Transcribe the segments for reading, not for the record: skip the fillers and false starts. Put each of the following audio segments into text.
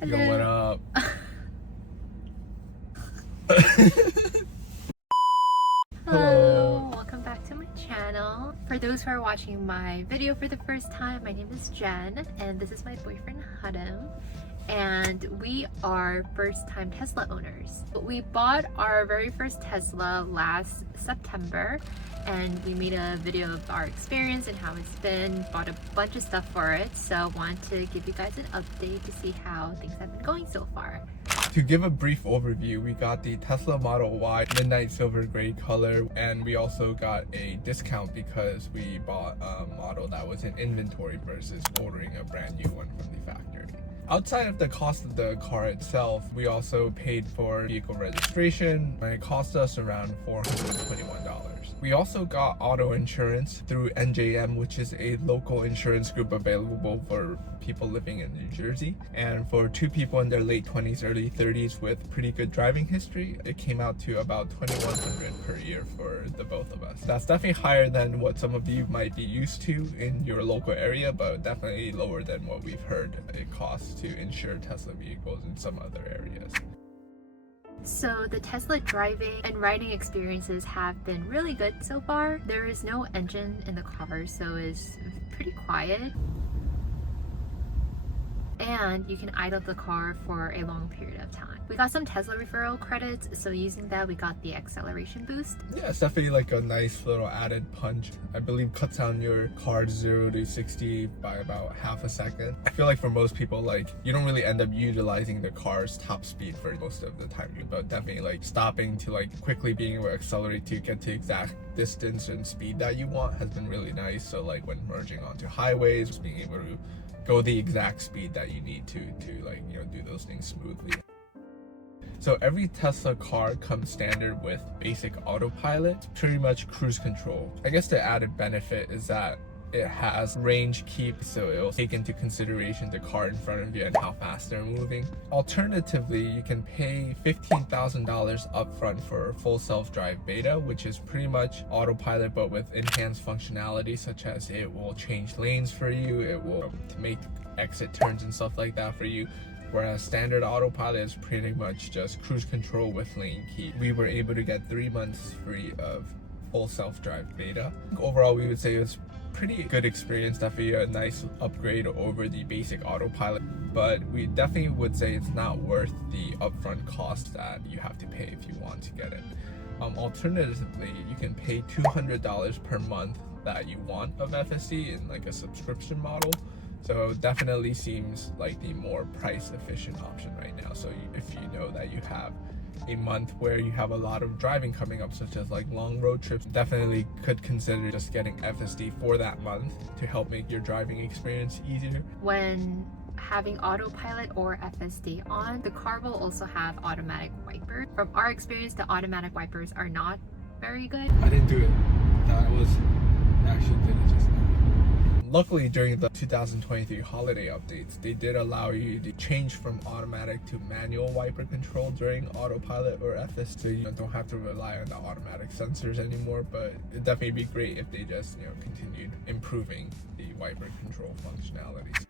Hello. Yo, what up? Hello, welcome back to my channel. For those who are watching my video for the first time, my name is Jen and this is my boyfriend Hadim, and we are first-time Tesla owners. We bought our very first Tesla last September and we made a video of our experience and how it's been, bought a bunch of stuff for it, so I want to give you guys an update to see how things have been going so far. To give a brief overview, we got the Tesla Model Y midnight silver gray color, and we also got a discount because we bought a model that was in inventory versus ordering a brand new one from the factory. Outside of the cost of the car itself, we also paid for vehicle registration, and it cost us around $421. We also got auto insurance through NJM, which is a local insurance group available for people living in New Jersey. And for two people in their late 20s, early 30s with pretty good driving history, it came out to about $2,100 per year for the both of us. That's definitely higher than what some of you might be used to in your local area, but definitely lower than what we've heard it costs to insure Tesla vehicles in some other areas. So the Tesla driving and riding experiences have been really good so far. There is no engine in the car, so it's pretty quiet. And you can idle the car for a long period of time. We got some Tesla referral credits, so using that we got the acceleration boost. Yeah, it's definitely like a nice little added punch. I believe cuts down your car's 0 to 60 by about half a second. I feel like for most people, like, you don't really end up utilizing the car's top speed for most of the time, but definitely like stopping to like quickly being able to accelerate to get to exact distance and speed that you want has been really nice. So like when merging onto highways, just being able to go the exact speed that you need to like, you know, do those things smoothly. So every Tesla car comes standard with basic autopilot, pretty much cruise control. I guess the added benefit is that it has range keep, so it'll take into consideration the car in front of you and how fast they're moving. Alternatively, you can pay $15,000 upfront for full self-drive beta, which is pretty much autopilot but with enhanced functionality, such as it will change lanes for you, it will make exit turns and stuff like that for you. Whereas standard autopilot is pretty much just cruise control with lane keep. We were able to get 3 months free of full self-drive beta. Overall, we would say it was pretty good experience, definitely a nice upgrade over the basic autopilot, but we definitely would say it's not worth the upfront cost that you have to pay if you want to get it. Alternatively, you can pay $200 per month that you want of FSD in like a subscription model. So definitely seems like the more price efficient option right now. So if you know that you have a month where you have a lot of driving coming up, such as like long road trips, definitely could consider just getting FSD for that month to help make your driving experience easier. When having autopilot or FSD on, the car will also have automatic wipers. From our experience, the automatic wipers are not very good. I didn't do it. That was actually did it just now. Luckily, during the 2023 holiday updates, they did allow you to change from automatic to manual wiper control during autopilot or FSD, so you don't have to rely on the automatic sensors anymore. But it'd definitely be great if they just, you know, continued improving the wiper control functionalities.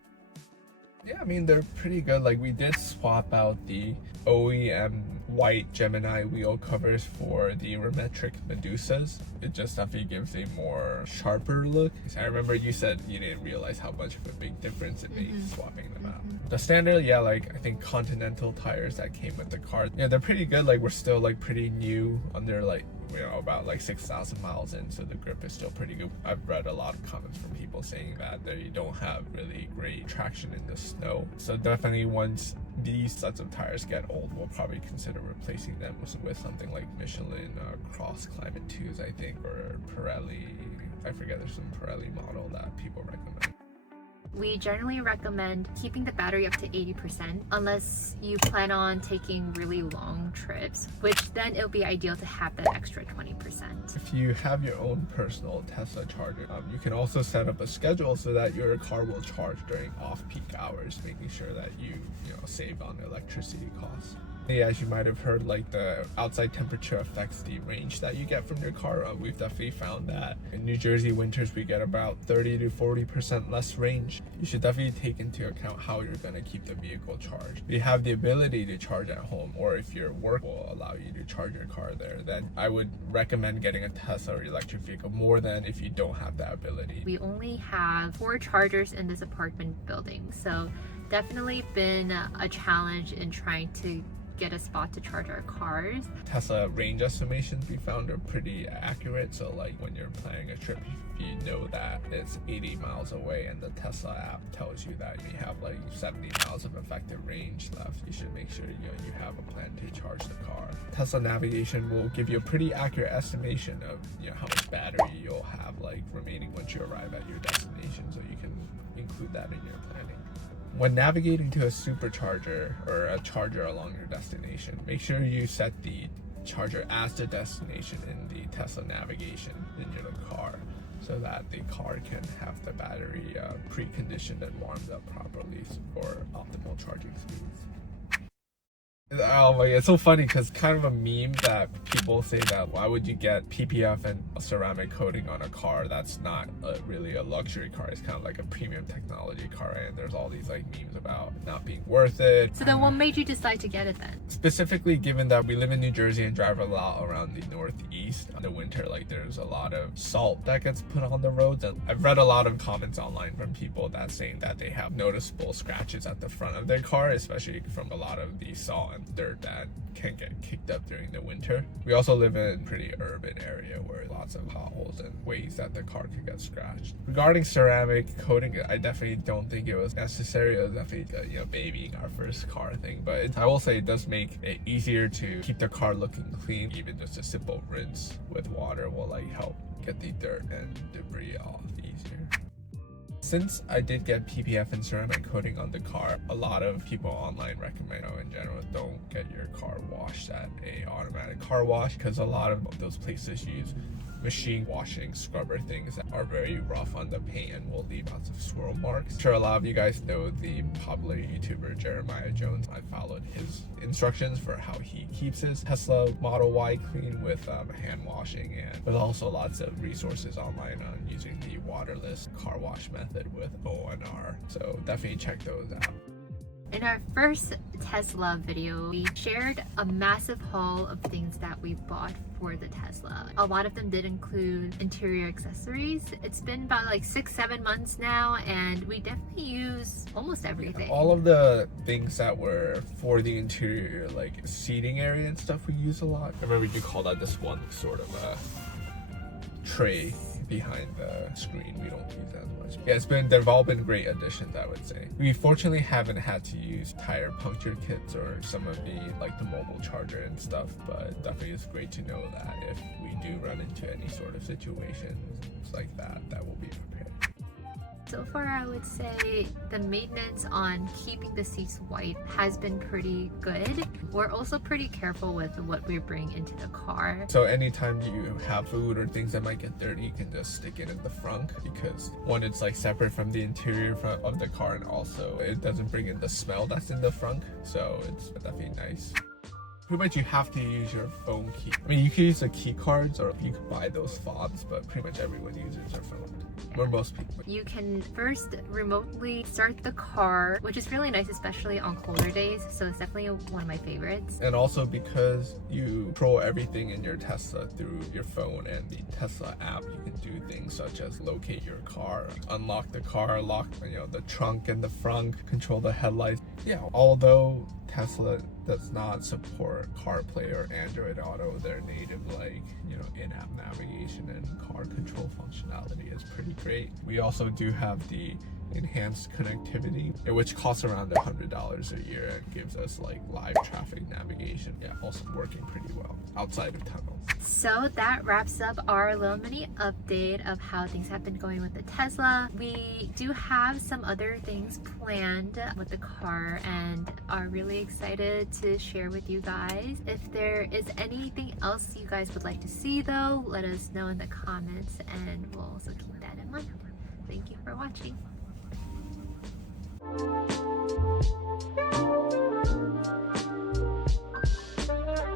Yeah, I mean, they're pretty good. Like, we did swap out the OEM white Gemini wheel covers for the Remetric Medusas. It just definitely gives a more sharper look. I remember you said you didn't realize how much of a big difference it made swapping them out. The standard, yeah, like I think Continental tires that came with the car, yeah, they're pretty good. Like, we're still like pretty new under like, you know, about like 6,000 miles in, so the grip is still pretty good. I've read a lot of comments from people saying that they don't have really great traction in the snow. So definitely once these sets of tires get old, we'll probably consider replacing them with something like Michelin Cross Climate 2s, I think, or Pirelli. I forget, there's some Pirelli model that people recommend. We generally recommend keeping the battery up to 80% unless you plan on taking really long trips, which then it'll be ideal to have that extra 20%. If you have your own personal Tesla charger, you can also set up a schedule so that your car will charge during off-peak hours, making sure that you save on electricity costs. As you might have heard, like the outside temperature affects the range that you get from your car. We've definitely found that in New Jersey winters we get about 30 to 40% less range. You should definitely take into account how you're going to keep the vehicle charged. If you have the ability to charge at home, or if your work will allow you to charge your car there, then I would recommend getting a Tesla or electric vehicle more than if you don't have that ability. We only have 4 chargers in this apartment building, so definitely been a challenge in trying to get a spot to charge our cars. Tesla range estimations we found are pretty accurate, so like when you're planning a trip, if you know that it's 80 miles away and the Tesla app tells you that you have like 70 miles of effective range left, you should make sure you have a plan to charge the car. Tesla navigation will give you a pretty accurate estimation of how much battery you'll have like remaining once you arrive at your destination, so you can include that in your planning. When navigating to a supercharger or a charger along your destination, make sure you set the charger as the destination in the Tesla navigation in your car, so that the car can have the battery preconditioned and warmed up properly for optimal charging speeds. Oh my god, it's so funny because kind of a meme that people say that why would you get PPF and ceramic coating on a car that's not really a luxury car. It's kind of like a premium technology car, and there's all these like memes about it not being worth it. So then what made you decide to get it then? Specifically given that we live in New Jersey and drive a lot around the Northeast, in the winter like there's a lot of salt that gets put on the roads, and I've read a lot of comments online from people that saying that they have noticeable scratches at the front of their car, especially from a lot of the salt and dirt that can get kicked up during the winter. We also live in a pretty urban area where lots of potholes and ways that the car could get scratched. Regarding ceramic coating, I definitely don't think it was necessary. It was definitely babying our first car thing, but I will say it does make it easier to keep the car looking clean. Even just a simple rinse with water will like help get the dirt and debris off easier. Since I did get PPF and ceramic coating on the car, a lot of people online recommend, in general, don't get your car washed at a automatic car wash, because a lot of those places use machine washing scrubber things that are very rough on the paint and will leave lots of swirl marks. I'm sure a lot of you guys know the popular YouTuber Jeremiah Jones. I followed his instructions for how he keeps his Tesla Model Y clean with hand washing, and there's also lots of resources online on using the waterless car wash method with ONR, so definitely check those out. In our first Tesla video, we shared a massive haul of things that we bought for the Tesla. A lot of them did include interior accessories. It's been about like 6-7 months now, and we definitely use almost everything. All of the things that were for the interior, like seating area and stuff, we use a lot. I remember you call that this one sort of a tray behind the screen. We don't use that much. Yeah, they've all been great additions, I would say. We fortunately haven't had to use tire puncture kits or some of the mobile charger and stuff, but definitely it's great to know that if we do run into any sort of situations like that, we'll be prepared. So far, I would say the maintenance on keeping the seats white has been pretty good. We're also pretty careful with what we bring into the car. So anytime you have food or things that might get dirty, you can just stick it in the front, because one, it's like separate from the interior of the car, and also it doesn't bring in the smell that's in the front, so it's definitely nice. Pretty much you have to use your phone key. I mean, you can use the key cards or you can buy those fobs, but pretty much everyone uses their phone. Or most people. You can first remotely start the car, which is really nice, especially on colder days. So it's definitely one of my favorites. And also because you control everything in your Tesla through your phone and the Tesla app, you can do things such as locate your car, unlock the car, lock the trunk and the front, control the headlights. Yeah, although Tesla does not support CarPlay or Android Auto, their native in-app navigation and car control functionality is pretty great. We also do have the enhanced connectivity, which costs around $100 a year and gives us live traffic navigation. Yeah, also working pretty well outside of tunnels. So that wraps up our little mini update of how things have been going with the Tesla. We do have some other things planned with the car and are really excited to share with you guys. If there is anything else you guys would like to see though, let us know in the comments and we'll also keep that in mind. Thank you for watching.